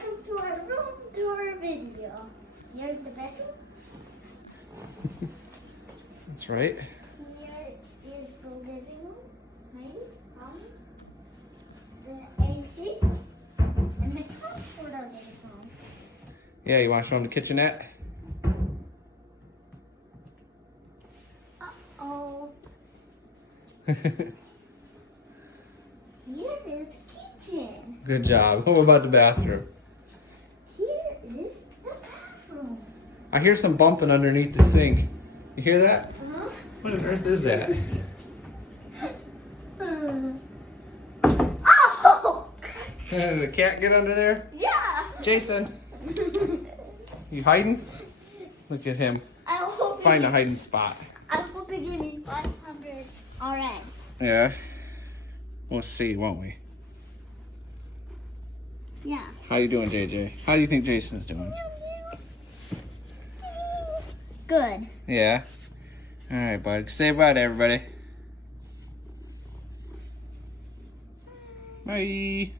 Welcome to our room tour video. Here's the bedroom. That's right. Here is the living room, maybe, the AC, and the couch for the living room. Yeah, you want to show them the kitchenette? Uh-oh. Here is the kitchen. Good job. What about the bathroom? Here is the bathroom. I hear some bumping underneath the sink. You hear that? Uh-huh. What on earth is that? Oh! Did the cat get under there? Yeah! Jason, you hiding? Look at him. I hope Find a hiding spot. I hope you give me 500 RS. Yeah. We'll see, won't we? Yeah. How you doing, JJ? How do you think Jason's doing? Good. Yeah. All right, bud. Say bye to everybody. Bye.